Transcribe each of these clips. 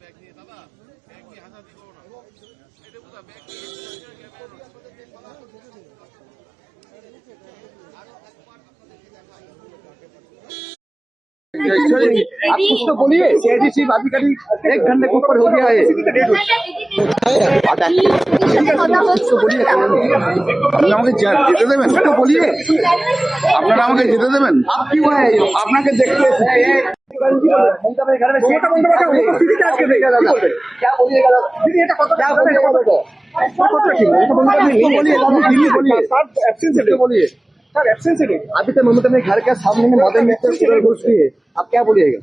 आप कुछ तो बोलिए। सीआईडी अधिकारी 1 घंटे के ऊपर हो गया है। बोलिए আমাকে যেতে দেবেন তো বলিए আপনারা আমাকে যেতে দেবেন কি হয় আপনাকে দেখতে মমতা ভাই घर में ममता बंदोपाध्याय उपस्थिति आज के देखा दादा क्या बोलिएगा दीदी এটা কত क्या बोलिएगा दादा बोलिए सर एब्सेंस है अभी तो ममता भाई घर के सामने में मदन मित्र घुस रही है आप क्या बोलिएगा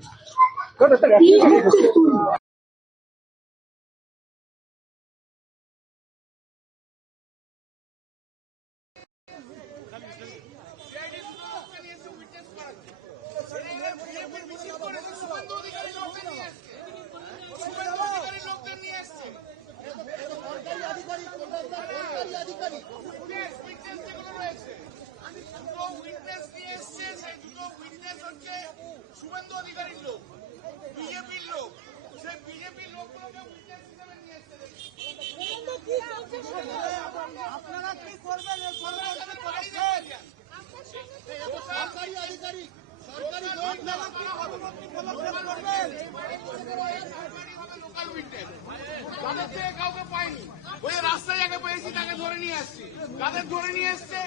শুভেন্দু অধিকারীর লোক বিজেপির লোক সেই বিজেপির লোকগুলোকে উইটনেস হিসেবে নিয়ে এসছে। আপনারা কি করবেন? সরকারি আধিকারিক সরকারি লোক না লোকাল উইটনেস তাদের থেকে কাউকে পাইনি। ওই রাস্তায় যাকে পেয়েছি তাকে ধরে নিয়ে আসছি। তাদের ধরে নিয়ে এসছে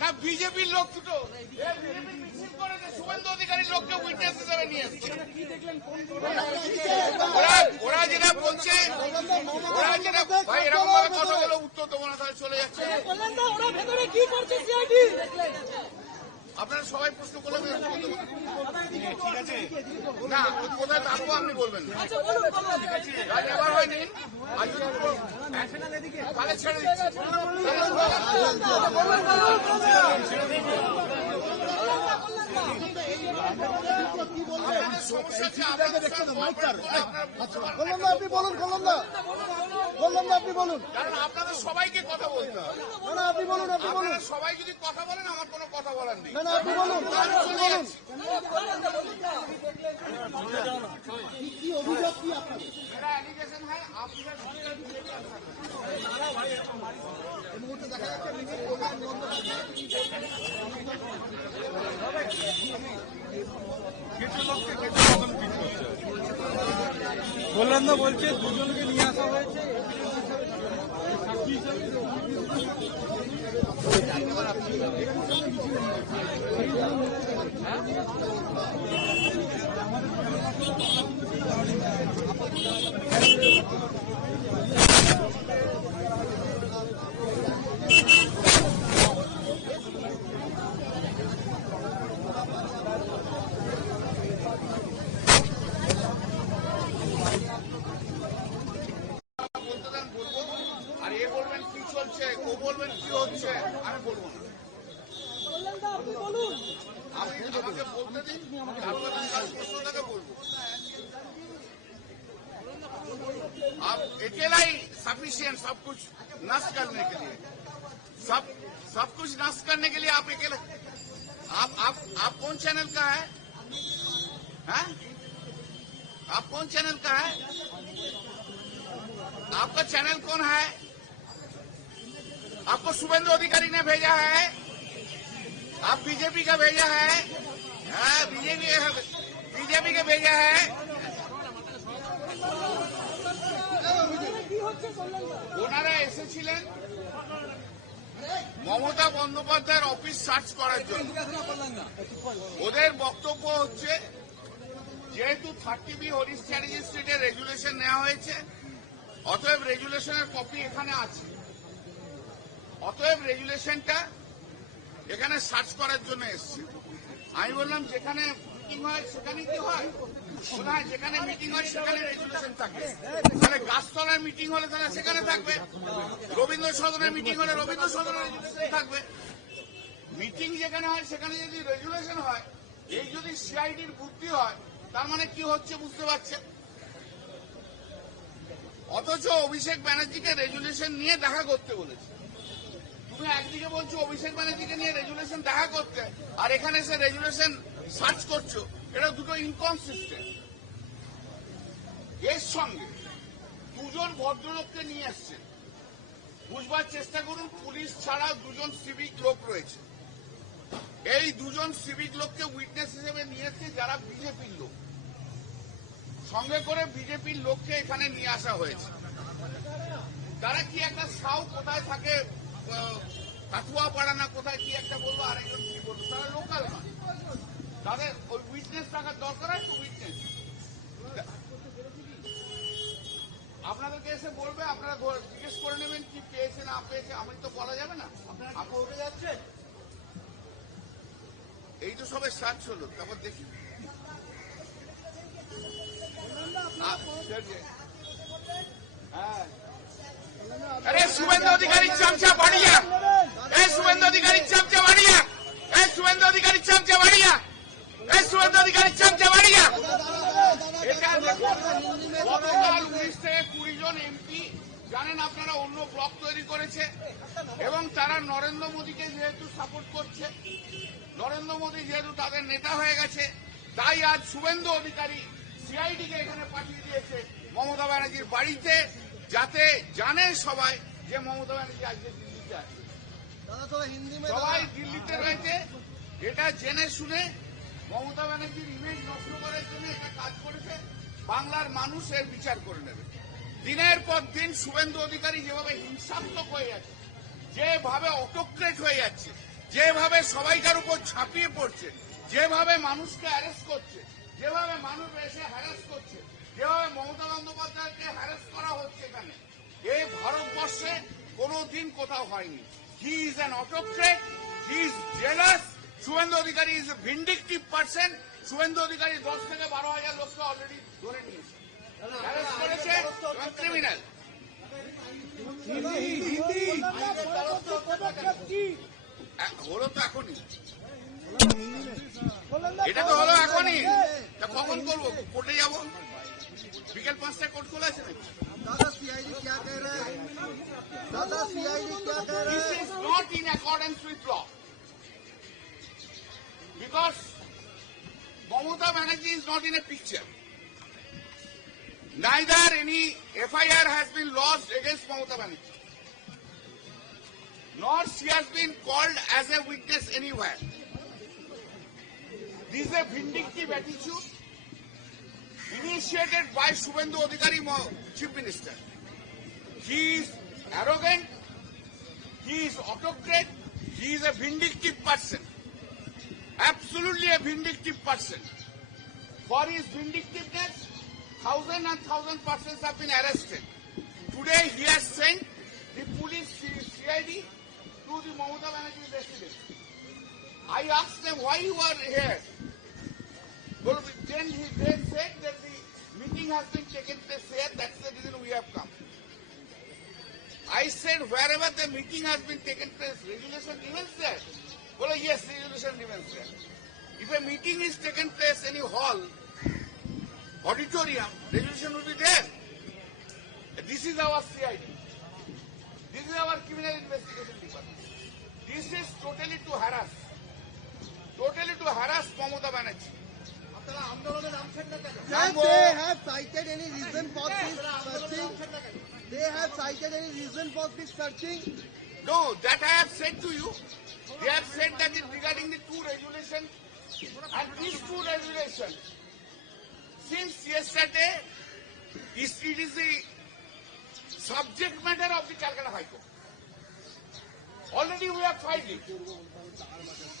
না বিজেপির লোক দুটো বিজেপির মিছিল করে শুভেন্দু অধিকারীর লোককে উইটনেস হিসেবে নিয়ে এসছে। ওরা যেটা বলছে ওরা যেটা ভাই এরকম ভাবে কথা বলে উত্তর দেবো না তাহলে চলে যাচ্ছে। আপনারা সবাই প্রশ্ন করলে ঠিক আছে না কোথায় থাকবো আপনি বলবেন এবার হয়নি তাহলে ছেড়ে দিচ্ছি। আপনি বলুন বললাম না আপনি বলুন কারণ আপনাদের সবাইকে কথা বলতে হবে। আপনি বলুন সবাই যদি কথা বলেন আমার কোনো কথা বলার নেই। আপনি বলুন কি অভিযোগ কি আপনাদের এটা অ্যালিগেশন হয় আপনাদের এই মুহূর্তে দেখা যাচ্ছে মিছিল প্রোগ্রাম বন্ধ বললেন না বলছে দুজনকে নিয়ে আসা হয়েছে বলবেন কি হচ্ছে আমি বলবো না। আমাকে বলতে দিন প্রশ্নটাকে বলবো। आप अकेला ही सफिशियंट सब कुछ नष्ट करने के लिए सब कुछ नष्ट करने के लिए आप अकेले आप कौन चैनल का है? आप कौन चैनल का है? आपका चैनल कौन है? आपको शुभेंदु अधिकारी ने भेजा है? आप बीजेपी का भेजा है? बीजेपी का भेजा है? ওনারা এসেছিলেন মমতা বন্দ্যোপাধ্যায়ের অফিস সার্চ করার জন্য। ওদের বক্তব্য হচ্ছে যেহেতু 30B হরিশ চ্যাটার্জি স্ট্রিটে রেজুলেশন নেওয়া হয়েছে অতএব রেজুলেশনের কপি এখানে আছে, অতএব রেজুলেশনটা এখানে সার্চ করার জন্য এসছে। আমি বললাম যেখানে মিটিং হয় সেখানে কি হয়? যেখানে মিটিং হয় সেখানে রেজুলেশন থাকে। তাহলে গাছতলার মিটিং হলে তাহলে সেখানে থাকবে, রবীন্দ্র সদনের মিটিং হলে রবীন্দ্র সদনের রেজুলেশন থাকবে। মিটিং যেখানে হয় সেখানে যদি রেজুলেশন হয়, এই যদি সিআইডির বুদ্ধি হয় তার মানে কি হচ্ছে বুঝতে পারছেন। অথচ অভিষেক ব্যানার্জিকে রেজুলেশন নিয়ে দেখা করতে বলেছে। তুমি একদিকে বলছো অভিষেক ব্যানার্জিকে নিয়ে রেজুলেশন দেখা করতে, আর এখানে এসে রেজুলেশন সার্চ করছো, এটা দুটো ইনকনসিস্টেন্ট। এর সঙ্গে দুজন ভদ্রলোককে নিয়ে আসছে। বুঝবার চেষ্টা করুন, পুলিশ ছাড়া দুজন সিভিক লোক রয়েছে। এই দুজন সিভিক লোককে উইটনেস হিসেবে নিয়ে এসছে যারা বিজেপির লোক। সঙ্গে করে বিজেপির লোককে এখানে নিয়ে আসা হয়েছে। তারা কি একটা সাউ কোথায় থাকে, কাঠুয়া পাড়া না কোথায় কি একটা বললো, আরেকজন কি বললো, তারা লোকাল না। তাদের ওই উইটনেস থাকার দরকার আছে। উইটনেস আপনাদেরকে এসে বলবে, আপনারা জিজ্ঞেস করে নেবেন কি পেয়েছে না পেয়েছে, আমি তো বলা যাবে না। আপনি উঠে যাচ্ছেন, এই তো সবে স্টার্ট হলো, তারপর দেখি। अरे शुभेंदु अधिकारी चमचा बढ़िया, शुभेंदु अधिकारी चमचा बढ़िया, शुभेंदु अधिकारी चमचा बढ़िया, शुभेंदु अधिकारी चमचा बढ़िया। এটা দেখুন, গতকাল 19 থেকে 20 জন এমপি জানেন আপনারা অন্য ব্লক তৈরি করেছে এবং তারা নরেন্দ্র মোদীকে যেহেতু সাপোর্ট করছে, নরেন্দ্র মোদী যেহেতু তাদের নেতা হয়ে গেছে, তাই আজ শুভেন্দু অধিকারী সিআইডিকে এখানে পাঠিয়ে দিয়েছে মমতা ব্যানার্জির বাড়িতে, যাতে জানে সবাই যে মমতা ব্যানার্জি আজকে দিল্লিতে আছে। সবাই দিল্লিতে রয়েছে, এটা জেনে শুনে মমতা ব্যানার্জির ইমেজ নষ্ট করার জন্য এটা কাজ করেছে। বাংলার মানুষ এর বিচার করে নেবে। দিনের পর দিন শুভেন্দু অধিকারী যেভাবে হিংসাত্মক হয়ে যাচ্ছে, যেভাবে অটোক্রেট হয়ে যাচ্ছে, যেভাবে সবাইকার উপর ঝাঁপিয়ে পড়ছে, যেভাবে মানুষকে অ্যারেস্ট করছে, যেভাবে মানুষ এসে হ্যারাস করছে, যেভাবে মমতা বন্দ্যোপাধ্যায়কে হ্যারাস করা হচ্ছে এখানে, এই ভারতবর্ষে কোনোদিন কোথাও হয়নি। He is an autocrat, he is jealous. Suvendu Adhikari is a vindictive person. Suvendu Adhikari 10 থেকে 12,000 লোককে অলরেডি ধরে নিয়েছে, অ্যারেস্ট করেছে এবং ক্রিমিনাল। হলো তো এখনই, এটা তো হলো এখনই। তা কখন করবো? কোর্টে যাবো, বিকেল 5টায় কোর্ট খোলা আছে নাকি? दादा सीआईडी क्या कह रहे हैं? दादा सीआईडी क्या कह रहे This हैं? is not in accordance with law. Because Mamata Banerjee is not in a picture. Neither any FIR has been lodged against Mamata Banerjee, nor she has been called as a witness anywhere. This is a vindictive attitude initiated by Shubhendu Adhikari, Chief Minister. He is arrogant, he is autocrat, he is a vindictive person. Absolutely a vindictive person. For his vindictiveness, thousands and thousands of persons have been arrested. Today he has sent the police CID to the Mamata Banerjee residence. I asked them why you are here. Well, then they said that the meeting has been taken place here, that's the reason we have come. I said wherever the meeting has been taken place, resolution remains there. Well, yes, resolution remains there. If a meeting is taken place in a hall, auditorium, resolution will be there. This is our CID. This is our criminal investigation department. This is totally to harass Mamata Banerjee. Sir, they have cited any reason for this searching? They have cited any reason for this searching? No, that I have said to you. They have said that it regarding the two regulations, and these two regulations, since yesterday, it is the subject matter of the Calcutta High Court. Already we have filed it.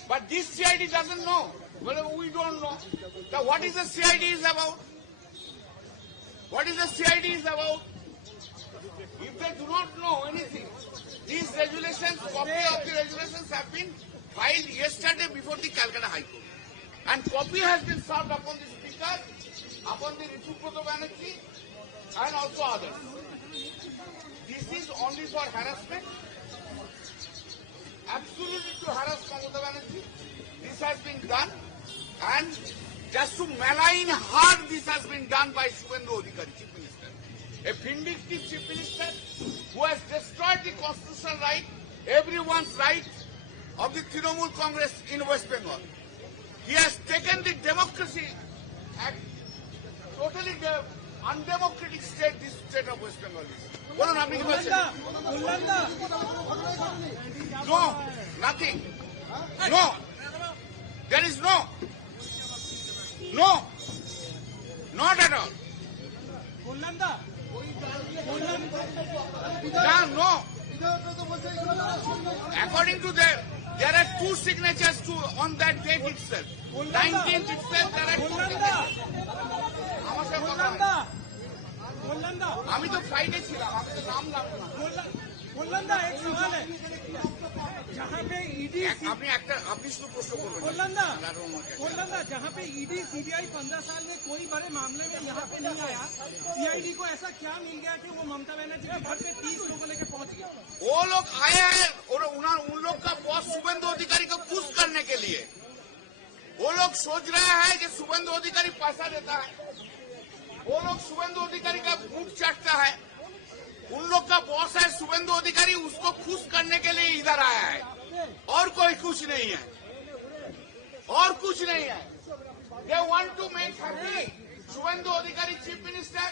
But this CID doesn't know. Well, we don't know. Now, what is the CID is about? What is the CID is about? If they do not know anything, these regulations, copy of the regulations have been filed yesterday before the Calcutta High Court. And copy has been served upon the Speaker, upon the Ritubrata Banerjee, and also others. This is only for harassment. Absolutely to harass Mamata Banerjee. This has been done, and just to malign her, this has been done by Shubhendu Adhikari, Chief Minister. A vindictive Chief Minister who has destroyed the constitutional right, everyone's right of the Trinamool Congress in West Bengal. He has taken the democracy act totally undemocratic state this state of West Bengal is. বলুন আপনি কি বলছেন? No, nothing, no, there is no, no, not at all, না, no. According to them, there are 2 signatures on that date itself. 19th itself, there are 2 signatures. আমার সাথে কথা হয়। আমি তো ফ্রাইডে ছিলাম, আমি তো নাম জানবো না। एक सवाल है, जहाँ पे ईडी আপনি শুধু প্রশ্ন করবেন जहाँ पे ईडी सीबीआई 15 साल में कोई बड़े मामले में यहाँ पे नहीं आया, सीआईडी को ऐसा क्या मिल गया कि वो ममता बनर्जी के घर पे 30 लोगों लेके पहुंच गया? वो लोग आए हैं और उन लोग का बॉस शुभेंदु अधिकारी को खुश करने के लिए वो लोग सोच रहे हैं कि शुभेंदु अधिकारी पैसा देता है, वो लोग शुभेंदु अधिकारी का मुंह चाटता है। उन लोग का बॉस है शुभेंदु अधिकारी, उसको खुश करने के लिए इधर आया है, और कोई कुछ नहीं है, और कुछ नहीं है। They want to make happy Shubhendu Adhikari, Chief Minister,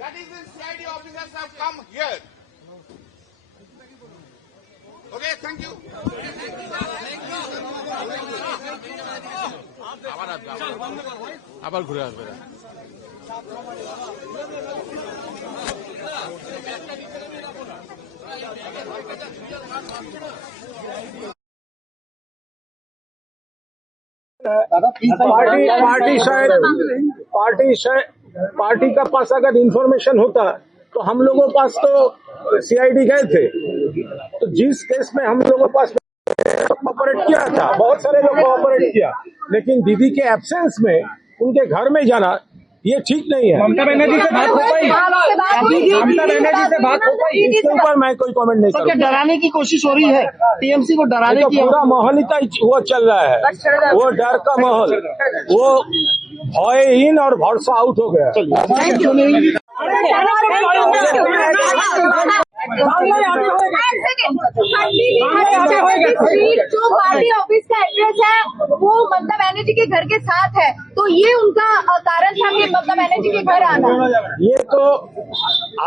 that is the CID officers have come here. Okay, thank you. আবার ঘুরে আসবে। पार्टी का पास अगर इंफॉर्मेशन होता तो हम लोगों पास तो सीआईडी गए थे, तो जिस केस में हम लोगों पास कोऑपरेट किया था, बहुत सारे लोग कोऑपरेट किया, लेकिन दीदी के एब्सेंस में उनके घर में जाना ये ठीक नहीं है। ममता बनर्जी से बात हो पाई? ममता बनर्जी से बात हो पाई? इसके ऊपर मैं कोई कमेंट नहीं करूँगा। डराने की कोशिश हो रही है, टीएमसी को डराने तो पूरा माहौल ही वो चल रहा है, वो डर का माहौल, वो भय इन और भरोसा आउट हो गया। जो पार्टी ऑफिस का एड्रेस है वो ममता बनर्जी के घर के साथ है, तो ये उनका कारण था कि ममता बनर्जी के घर आना। ये तो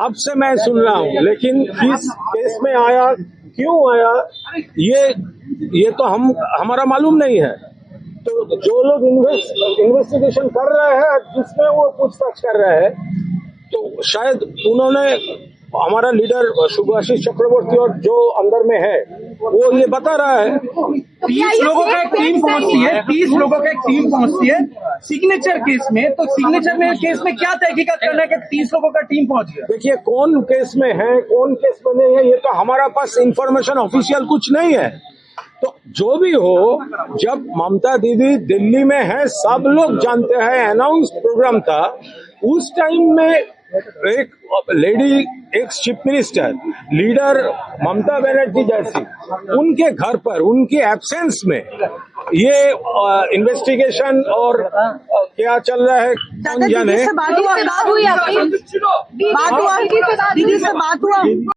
आपसे मैं सुन रहा हूँ, लेकिन किस केस में आया, क्यों आया, ये तो हमारा मालूम नहीं है। तो जो लोग इन्वेस्टिगेशन कर रहे हैं, जिसमें वो पूछताछ कर रहे हैं, तो शायद उन्होंने हमारा लीडर सुभाषिष चक्रवर्ती और जो अंदर में है वो ये बता रहा है। 30 लोगों का एक टीम पहुंचती है, 30 लोगों का एक टीम पहुंचती है सिग्नेचर केस में, तो सिग्नेचर में केस में क्या तहकीकात करना है कि 30 लोगों का टीम पहुंच गया? देखिए, कौन केस में है, कौन केस में नहीं है, ये तो हमारा पास इंफॉर्मेशन ऑफिशियल कुछ नहीं है। तो जो भी हो, जब ममता दीदी दिल्ली में है, सब लोग जानते हैं, अनाउंस प्रोग्राम था, उस टाइम में एक lady ex chief minister leader Mamata Banerjee जैसी उनके घर पर उनके एब्सेंस में ये इन्वेस्टिगेशन और क्या चल रहा है कौन जाने। बात हुई, दीदी से बात हुआ।